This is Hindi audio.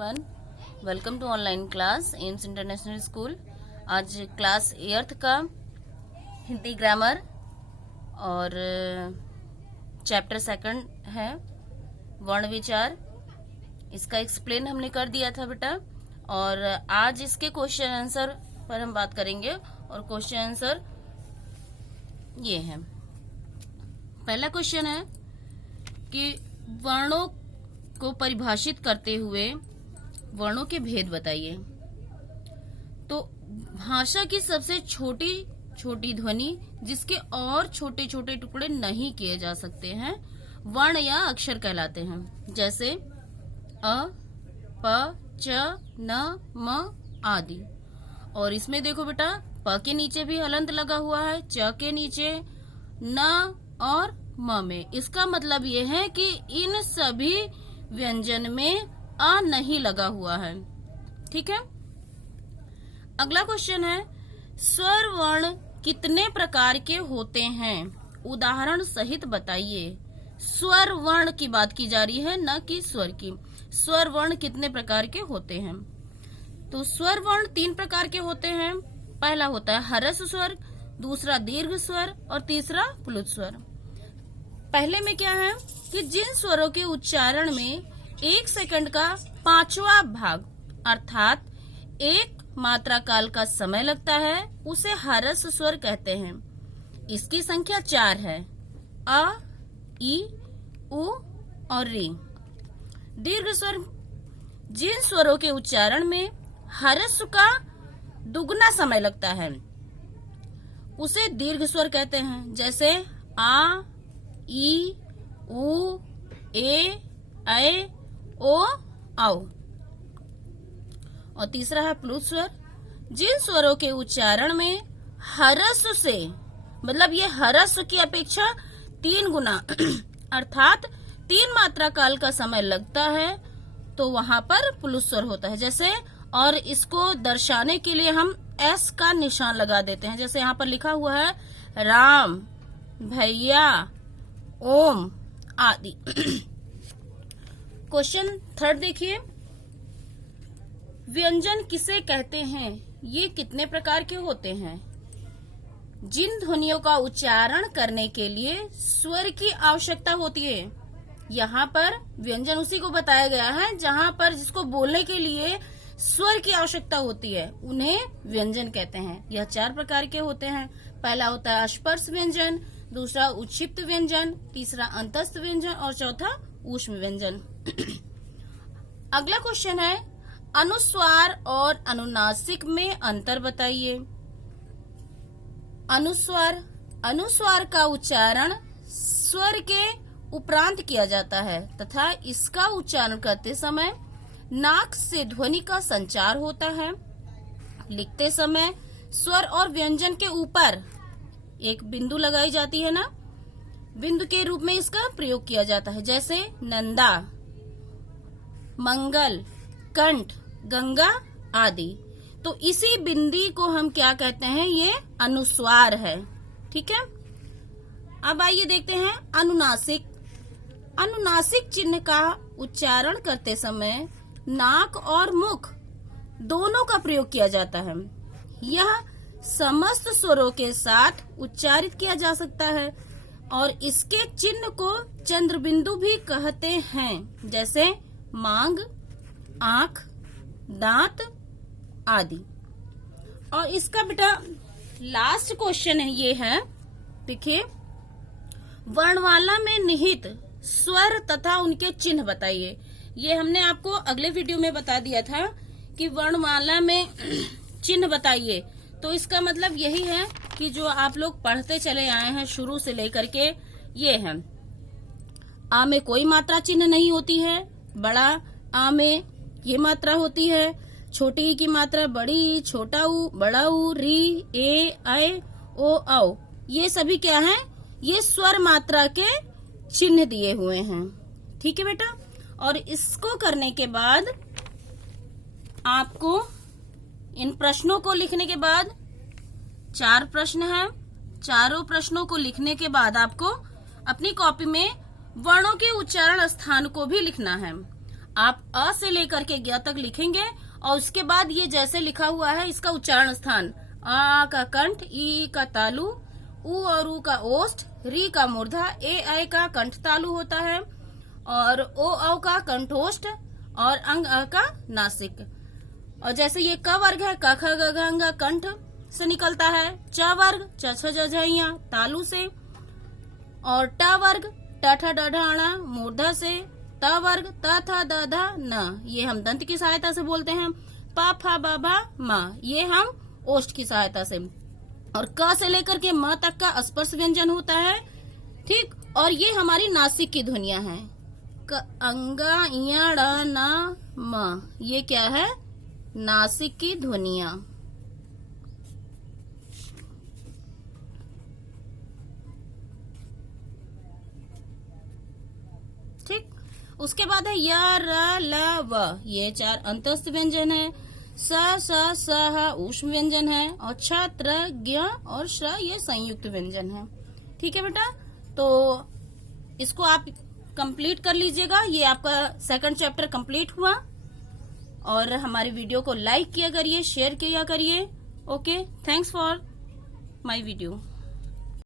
Everyone, welcome to online class Aims international school. आज क्लास 8th का हिंदी ग्रामर और चैप्टर 2 है वर्ण विचार। इसका एक्सप्लेन हमने कर दिया था बेटा, और आज इसके क्वेश्चन आंसर पर हम बात करेंगे। और क्वेश्चन आंसर ये है। पहला क्वेश्चन है कि वर्णों को परिभाषित करते हुए वर्णों के भेद बताइए। तो भाषा की सबसे छोटी छोटी ध्वनि जिसके और छोटे छोटे टुकड़े नहीं किए जा सकते हैं वर्ण या अक्षर कहलाते हैं, जैसे अ, प, च, न, म आदि। और इसमें देखो बेटा, प के नीचे भी हलंत लगा हुआ है, च के नीचे, न और म में। इसका मतलब ये है कि इन सभी व्यंजन में आ नहीं लगा हुआ है। ठीक है। अगला क्वेश्चन है, स्वर वर्ण कितने प्रकार के होते हैं? उदाहरण सहित बताइए। स्वर वर्ण की बात की जा रही है, न कि स्वर की। स्वर वर्ण कितने प्रकार के होते हैं? तो स्वर वर्ण 3 प्रकार के होते हैं। पहला होता है ह्रस्व स्वर, दूसरा दीर्घ स्वर और तीसरा प्लुत स्वर। पहले में क्या है कि जिन स्वरों के उच्चारण में 1 सेकंड का 5वां भाग अर्थात 1 मात्रा काल का समय लगता है उसे ह्रस्व स्वर कहते हैं। इसकी संख्या 4 है, अ, ई, उ और री। दीर्घ स्वर जिन स्वरों के उच्चारण में ह्रस्व का दुगना समय लगता है उसे दीर्घ स्वर कहते हैं, जैसे आ, ई, उ, ए, ऐ, ओ, औ। और तीसरा है प्लुत स्वर। जिन स्वरों के उच्चारण में ह्रस्व से मतलब ये ह्रस्व की अपेक्षा 3 गुना अर्थात 3 मात्रा काल का समय लगता है तो वहां पर प्लुत स्वर होता है। जैसे, और इसको दर्शाने के लिए हम एस का निशान लगा देते हैं। जैसे यहाँ पर लिखा हुआ है राम, भैया, ओम आदि। क्वेश्चन 3 देखिए, व्यंजन किसे कहते हैं? ये कितने प्रकार के होते हैं? जिन ध्वनियों का उच्चारण करने के लिए स्वर की आवश्यकता होती है। यहाँ पर व्यंजन उसी को बताया गया है जहाँ पर जिसको बोलने के लिए स्वर की आवश्यकता होती है उन्हें व्यंजन कहते हैं। यह 4 प्रकार के होते हैं। पहला होता है स्पर्श व्यंजन, दूसरा उच्छिप्त व्यंजन, तीसरा अंतस्थ व्यंजन और चौथा ऊष्म व्यंजन। अगला क्वेश्चन है, अनुस्वार और अनुनासिक में अंतर बताइए। अनुस्वार का उच्चारण स्वर के उपरांत किया जाता है तथा इसका उच्चारण करते समय नाक से ध्वनि का संचार होता है। लिखते समय स्वर और व्यंजन के ऊपर एक बिंदु लगाई जाती है ना, बिंदु के रूप में इसका प्रयोग किया जाता है, जैसे नंदा, मंगल, कंठ, गंगा आदि। तो इसी बिंदी को हम क्या कहते हैं? ये अनुस्वार है। ठीक है। अब आइए देखते हैं अनुनासिक। अनुनासिक चिन्ह का उच्चारण करते समय नाक और मुख दोनों का प्रयोग किया जाता है। यह समस्त स्वरों के साथ उच्चारित किया जा सकता है और इसके चिन्ह को चंद्रबिंदु भी कहते हैं, जैसे मांग, आंख, दांत आदि। और इसका बेटा लास्ट क्वेश्चन है, ये है, देखिए, वर्णमाला में निहित स्वर तथा उनके चिन्ह बताइए। ये हमने आपको अगले वीडियो में बता दिया था कि वर्णमाला में चिन्ह बताइए। तो इसका मतलब यही है कि जो आप लोग पढ़ते चले आए हैं शुरू से लेकर के, ये है आ में कोई मात्रा चिन्ह नहीं होती है, बड़ा आ में ये मात्रा होती है, छोटी ई की मात्रा बड़ी ई, छोटा ऊ, बड़ा ऊ, री, ए, ऐ, ओ, औ। ये सभी क्या है? ये स्वर मात्रा के चिन्ह दिए हुए हैं। ठीक है बेटा। और इसको करने के बाद आपको इन प्रश्नों को लिखने के बाद 4 प्रश्न हैं। चारों प्रश्नों को लिखने के बाद आपको अपनी कॉपी में वर्णों के उच्चारण स्थान को भी लिखना है। आप अ से लेकर के ज्ञ तक लिखेंगे और उसके बाद ये जैसे लिखा हुआ है इसका उच्चारण स्थान, आ का कंठ, ई का तालु, उ और ऊ का ओष्ठ, री का मूर्धा, ए ऐ का कंठ तालु होता है और ओ औ का कंठोष्ठ और अंग अ का नासिक। और जैसे ये क वर्ग है, क ख ग घ ङ कंठ से निकलता है, च वर्ग च छ ज झ ञ तालु से, और ट वर्ग ट ठ ड ढ ण मूर्धा से, त वर्ग त थ द ध न ये हम दंत की सहायता से बोलते हैं, प फ ब भ म ये हम ओष्ठ की सहायता से, और क से लेकर के म तक का स्पर्श व्यंजन होता है। ठीक, और ये हमारी नासिक की ध्वनियां हैं, अंगा इ ड़ न म ये क्या है, नासिक की ध्वनियां। ठीक, उसके बाद है य र ल व ये 4 अंतस्थ व्यंजन है, स स स ह ऊष्म व्यंजन है, और छ त्र ज्ञ और श ये संयुक्त व्यंजन है। ठीक है बेटा, तो इसको आप कंप्लीट कर लीजिएगा। ये आपका सेकंड चैप्टर कंप्लीट हुआ, और हमारी वीडियो को लाइक किया करिए, शेयर किया करिए। Okay, thanks for my video.